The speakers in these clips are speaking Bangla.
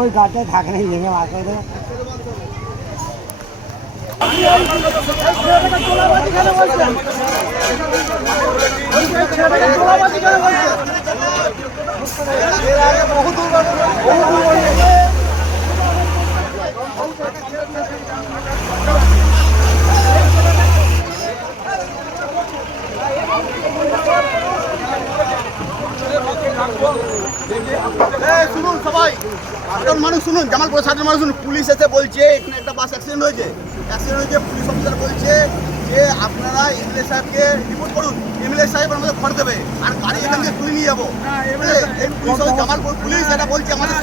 ওই গাছটা থাকে না ভেঙে বার করে দেবে। শুনুন সবাই, সাধারণ মানুষ শুনুন, জামালপুর সাধারণ মানুষ শুনুন। পুলিশ এসে বলছে এখানে একটা বাস অ্যাক্সিডেন্ট হয়েছে। পুলিশ অফিসার বলছে যে আপনারা এমএলএ সাহেবকে রিপোর্ট করুন, এমএলএ সাহেব আমাদের খড় দেবে আর গাড়ি এখান থেকে তুলে নিয়ে যাবো। জামালপুর পুলিশ এটা বলছে আমাদের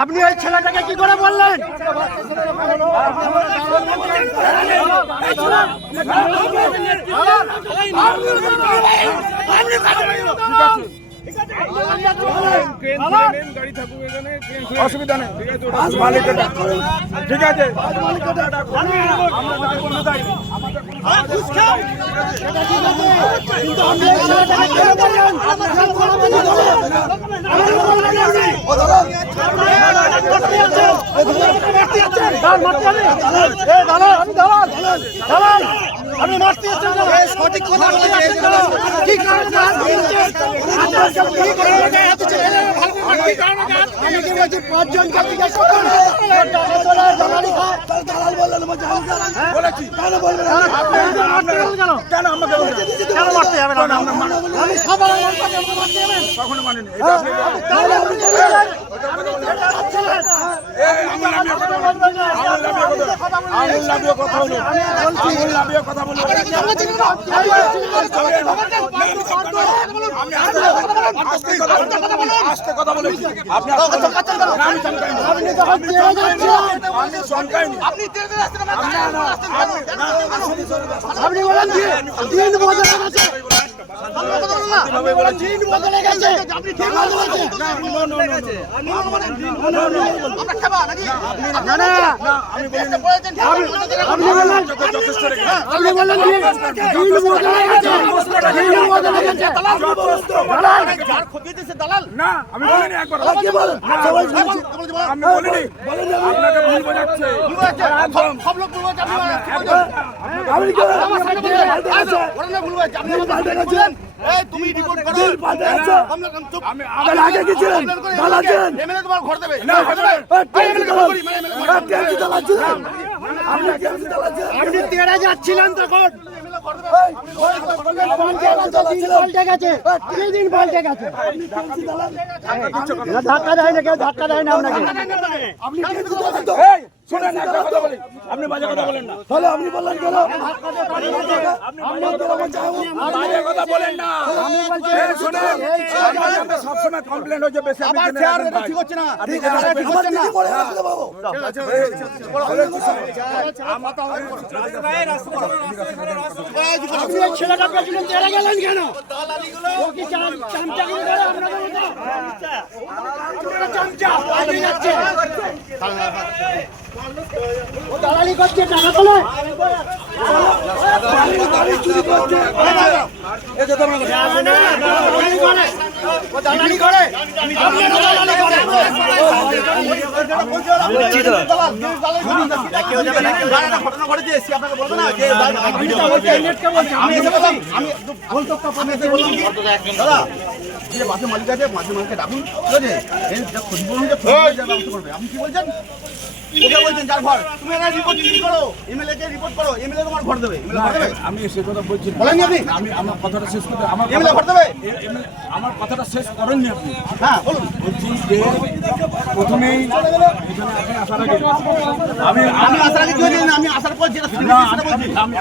আপনি ওই ছেলেটাকে কি করে বললেন? অসুবিধা নেই, ঠিক আছে। সঠিক কথা কথা বলেছি। আপনি তুমি রিপোর্ট করো, আগে কি ছিলেন? এমএলএ তোমার ঘর দেবে। আপনি তেড়ে যাচ্ছিলেন তখন। পাল্টে গেছে, 3 দিন পাল্টে গেছে। ধাক্কা দেয় না, কেউ ধাক্কা দেয় না আপনাকে। শোনেন, একটা কথা বলি, আপনি বাজে কথা বলেন না। তাহলে আপনি বললেন কেন? বাজে কথা বলেন না। এই শোনেন, আমার কাছে সবসময় কমপ্লেন হচ্ছে বেশি আপনি আবার জেনে স্যার, রাখবেন এটা ভাই। ঠিক হচ্ছে না। আপনি ঠিক আছে, ঠিক হচ্ছে না। আপনি এই ছেলেটার পেছনে তেড়ে গেলেন কেন? ও কি চামচাগিরি করে আপনাদের মতো? আপনারা চামচা, পালিয়ে যাচ্ছে। ও দালালি করছে, টাকা তোলে। দালালি চুরি করছে। দালালি করে। ও দালালি করে। আপনারা দালালি করেন। ঘটনা ঘটেছে, সে আপনাকে বলবে না যে আমি তো আমার ক্যান্ডিডেটকে বলছি, আমি এসে বললাম, আমি আমি এসে বললাম কি, দাদা যে বাসের মালিক আছে, বাসের মালিককে ডাকুন, ঠিক আছে? এই যে ক্ষতিপূরণ যে ব্যবস্থা করবে, আপনি কি বলছেন? ওকে বলছেন যার ঘর, তুমি একটা রিপোর্ট করো, এমএলএ কে রিপোর্ট করো, এমএলএ তোমার ঘর দেবে, এমএলএ ঘর দেবে। আমি সে কথা বলছি না। বলেননি আপনি? আমি আমার কথাটা শেষ করতে এমএলএ ঘর দেবে? আমার কথাটা শেষ করেননি আপনি। হ্যাঁ বলুন। বলছি যে প্রথমেই এখানে আপনি আসার আগে আমি আমি আসার আগে কি হয়েছে না, আমি আসার পর যেটা শুনেছি না, সেটা বলছি। আমি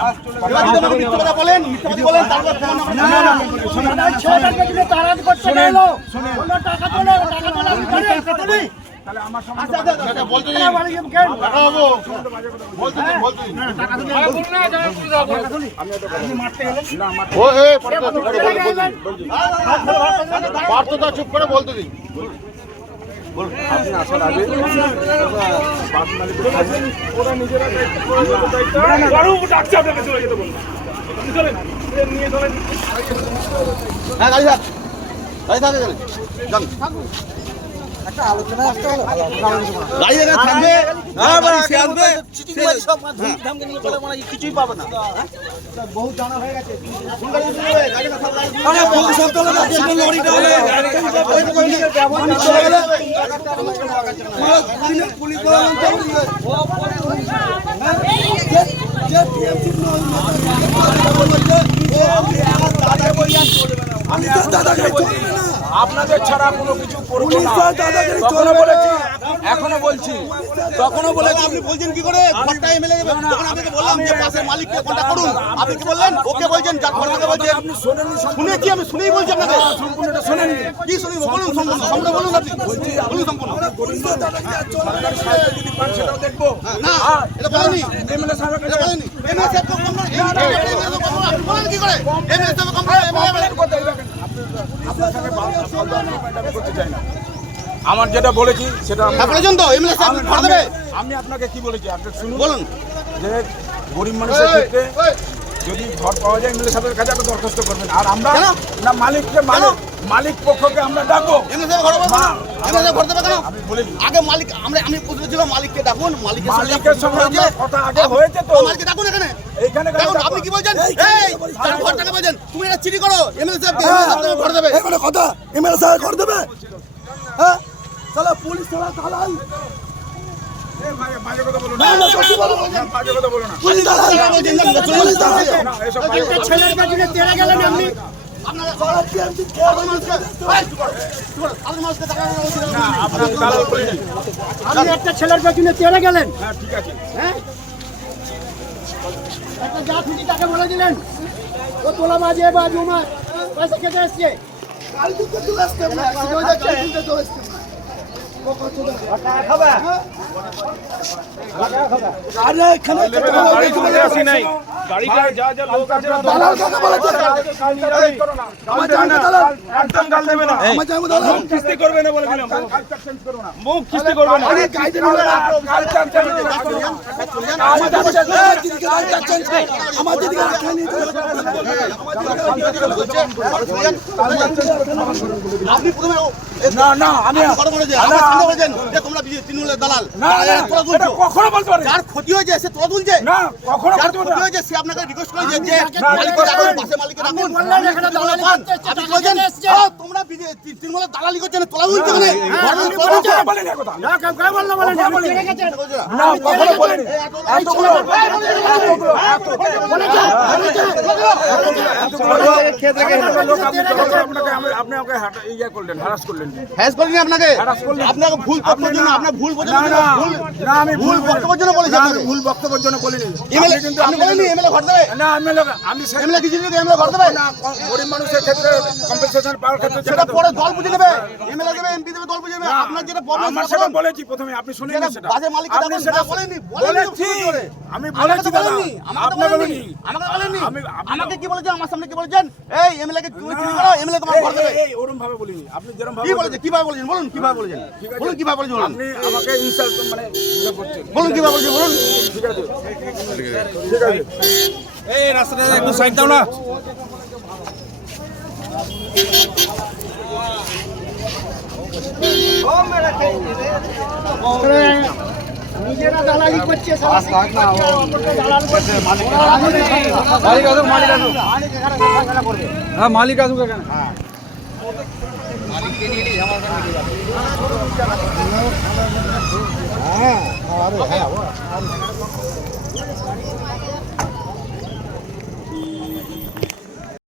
এবার যদি আমাকে মিথ্যা কথা বলেন, মিথ্যা কথা বলেন, তারপর ফোন নাম্বার ছেলেটার পেছনে তাড়াতাড়ি করতে গেল। বললো টাকা তোলে, টাকা তোলে, আমি জানি, টাকা তোলি। তাহলে আমার সঙ্গে আচ্ছা আচ্ছা আচ্ছা বলতে দিন, বাড়ি গিয়ে কেন? বলতে দিন, বলতে দিন। বার্তা চুপ করে বলতে দিন। আপনি আসার আগে বাস মালিকের কাছে ওরা নিজেরা দায়িত্ব ডাকছে আপনাকে চলে যেতে বলুন। আপনি চলেন, নিয়ে চলেন। হ্যাঁ গাড়ি থাক, গাড়ি থাকে গেলে যান। গাড়ি এখানে থাকবে, হ্যাঁ বাড়ি সে আসবে, কিছুই পাবে না। বহু জানা হয়ে গেছে। কোন গাড়ি আসবে? গাড়ি না থাকলে চলে গেলে আপনাদের ছাড়া কোনো কিছু করবো না। তখনও বলেছি, এখনো বলছি, তখনও বলেছি। আপনি বলছেন কি করে ঘরটা এমএলএ দেবে? তখন আমি বললাম যে পাশের মালিককে কন্টাক্ট করুন, আপনি কি বললেন? ওকে বলছেন, যার ঘর থেকে বলছেন। আপনি শোনেননি, শুনেছি, আমি শুনেই বলছি আপনাকে। সম্পূর্ণটা শোনেননি। কি শুনিব বলুন, সম্পূর্ণ সম্পূর্ণ বলুন, আপনি বলুন সম্পূর্ণ। সরকারি সাহায্য যদি পান সেটাও দেখবো। না এটা বলেনি, এমএলএ সাহেবের এটা কাছে বলেনি। এমএলএ সাহেব কম না, আপনি বলেন কি করে? এমএলএ সাহেব কম না, এমএলএ করতে চাই না। আমার যেটা বলেছি সেটা হ্যাঁ বলেছেন তো, এমএলএ সাহেব ঘর দেবে। আমি আপনাকে কি বলেছি আপনি শুনুন। বলুন। যে গরিব মানুষের ক্ষেত্রে যদি ঘর পাওয়া যায় এমএলএ সাহেবের কাছে একটা দরখাস্ত করবেন। আর আমরা কেন? না মালিককে মালিক পক্ষকে আমরা ডাকবো। এমএলএ সাহেব ঘর দেবে কেন? এমএলএ সাহেব ঘর দেবে কেন? আমি বলি আগে মালিক, আমি বুঝেছিলাম মালিককে ডাকুন, মালিকের সঙ্গে আমার কথা আগে হয়েছে তো। মালিককে ডাকুন এখানে। এইখানে দেখুন আপনি কি বলছেন? এই তার ঘরটাকে বলছেন তুমি এটা চিঠি করো, এমএলএ সাহেব ঘর দেবে। এখানে কথা এমএলএ সাহেব করে দেবে। হ্যাঁ সালা পুলিশ সালা দালাল বাজে কথা বলো না না। না সত্যি বলো না, বাজে কথা বলো না। পুলিশ দালাল পুলিশ দালাল না, এসব বাজে কথা। ছেলের পেছনে তেড়ে গেলেন আপনি। আপনারা সারা টিএমসি সাধারণ মানুষকে সাধারণ মানুষকে টাকা না, আপনার দালাল বলিনি। আপনি একটা ছেলের পেছনে তেড়ে গেলেন। হ্যাঁ ঠিক আছে। হ্যাঁ, একটা যা খুশি তাকে বলে দিলেন ও তোলা বাজে বা জমা পয়সা খেতে এসছে। কাল দিকে চলে আসতে না কাল দিকে চলে আসতে না আরে এখানে আসি নাই। গাড়িটা যা যা লোক আছে না দালাল কাকে বলেছে আমার জায়গা দালাল একদম গাল দেবে না। আমার জায়গা দালাল মুখ কিস্তি করবে না বলে দিলাম। মুখ কিস্তি করবে না। আরে গাইতে নিয়ে আমার দিদিকে আমার দিদিকে রাখা নিয়ে আপনি প্রথমে না না আমি কথা বলেছেন, আমার সামনে বলেছেন যে তোমরা তৃণমূলের দালাল। না না, যারা যারা তোলা এটা তুলছো, কখনো বলতে পারে না। যার ক্ষতি হয়েছে সে তোলা তুলছে, না, কখনো যার বলতে পারে ক্ষতি না। হয়েছে সে আপনাকে রিকোয়েস্ট করে যে না, মালিককে রাখুন, বাসের মালিককে রাখুন। বললাম এখানে দালালি করতে এসছে, আপনি টাকা বলছেন, নিতে এসছে। তোমরা তৃণমূলের দালালি করছেন, তোলা তুলছে কেন? আপনি তোলা তুলছে। কখনো বলেনি এ কথা। না, কেউ বললো বলেন, আপনি ছেড়ে গেছেন। না, কখনো বলেনি। এতগুলো লোক আপনি আপনি ওকে ইয়ে করলেন, harass করলেন। হ্যাঁ করিনি আপনাকে, harass করলেন। আপনাকে ভুল আপনি তথ্যের জন্য, না- আপনার ভুল বোঝার না, জন্য, না, না, আমি ভুল ভুল বক্তব্যের জন্য বলেছি না, আমি আপনাকে। ভুল বক্তব্যের জন্য বলিনি। এমএলএ আপনি কিন্তু আপনি বলেননি এমএলএ ঘর দেবে, না, আমি এমএলএ কিছু যদি এমএলএ ঘর দেবে না, গরিব মানুষের ক্ষেত্রে কম্পেনসেশন পাওয়ার ক্ষেত্রে সেটা পরে দল বুঝে নেবে, এমএলএ দেবে, এমপি দেবে, দল বুঝে নেবে। আপনার যেটা প্রবলেম আমার সেটা বলেছি প্রথমে, আপনি শুনেন যেটা সেটা বাসের মালিককে আপনি দেখুন, সেটা না বলেননি, বলেছি, আমি বলেছি দাদা, আপনাকে বলিনি। আমাকে বলেননি, আমি- আমাকে কি বলেছেন, আমার সামনে কি বলেছেন, এই এমএলএ কে তুমি চিনি করো, এমএলএ তোমার ঘর দেবে। এই ওরম ভাবে বলিনি, আপনি যেরকম ভাবে কি বলেছেন, কিভাবে বলেছেন বলুন, কিভাবে বলেছেন ঠিক আছে। বলুন, কিভাবে বলেছেন বলুন, আপনি আমাকে ইনসাল্ট মানে ইয়ে করছেন। বলুন কিভাবে বলেছেন বলুন। ঠিক আছে, ঠিক আছে। এই রাস্তাটা একটু সাইড দাও না। নিজেরা দালালি করছে, সারা শিক্ষা করছে, আর অপরকে দালাল করছে। মালিক আসুক। হ্যাঁ মালিক আসুক এখানে।